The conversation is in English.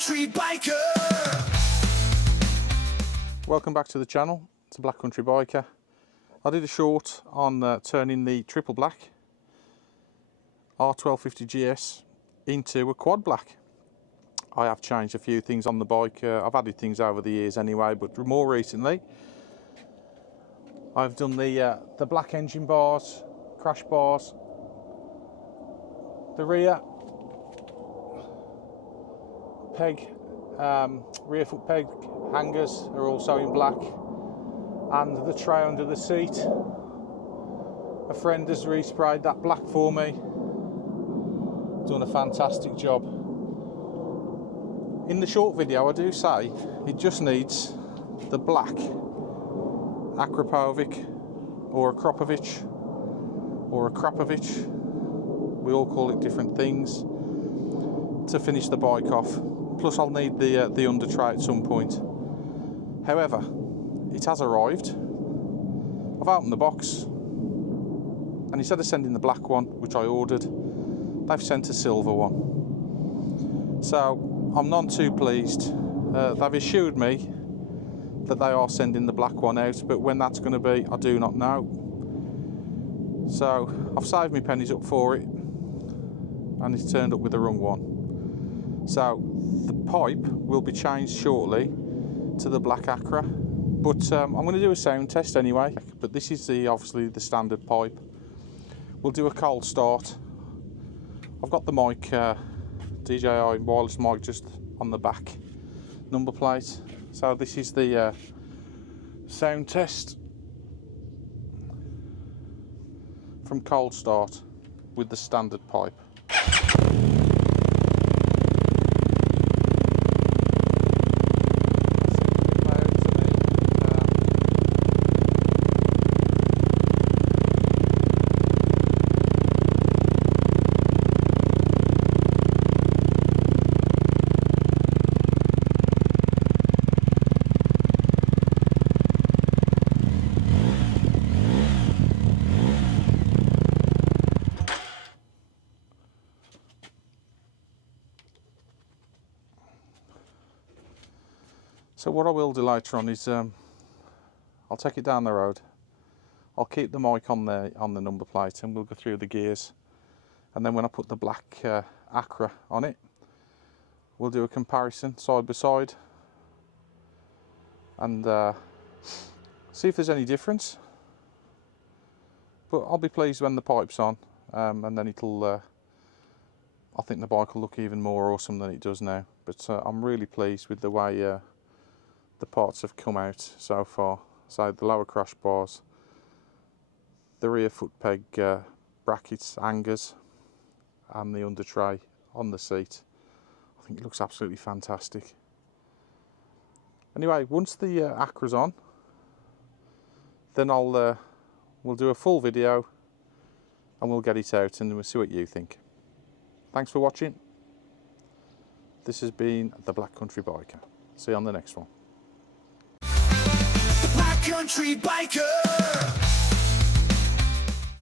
Country Biker! Welcome back to the channel. It's a Black Country Biker. I did a short on turning the triple black R1250GS into a quad black. I have changed a few things on the bike. I've added things over the years anyway, but more recently I've done the black engine bars, crash bars, the rear peg, rear foot peg hangers are also in black, and the tray under the seat. A friend has resprayed that black for me, done a fantastic job. In the short video I do say it just needs the black Ackrapovic or Ackrapovic or Ackrapovic, we all call it different things, to finish the bike off. Plus I'll need the under tray at some point. However, it has arrived. I've opened the box and instead of sending the black one, which I ordered, they've sent a silver one. So I'm none too pleased. They've assured me that they are sending the black one out, but when that's going to be, I do not know. So I've saved my pennies up for it, and it's turned up with the wrong one. So the pipe will be changed shortly to the Black Accra, but I'm going to do a sound test anyway. But this is obviously the standard pipe. We'll do a cold start. I've got the mic, DJI wireless mic, just on the back number plate. So this is the sound test from cold start with the standard pipe. So what I will do later on is I'll take it down the road. I'll keep the mic on the number plate, and we'll go through the gears. And then when I put the Black Accra on it, we'll do a comparison side by side and see if there's any difference. But I'll be pleased when the pipe's on, and then it'll. I think the bike will look even more awesome than it does now. But I'm really pleased with the way the parts have come out so far. So the lower crash bars, the rear foot peg brackets, hangers, and the under tray on the seat. I think it looks absolutely fantastic. Anyway, once the Acra's on, then we'll do a full video and we'll get it out and we'll see what you think. Thanks for watching. This has been the Black Country Biker. See you on the next one. Country Biker!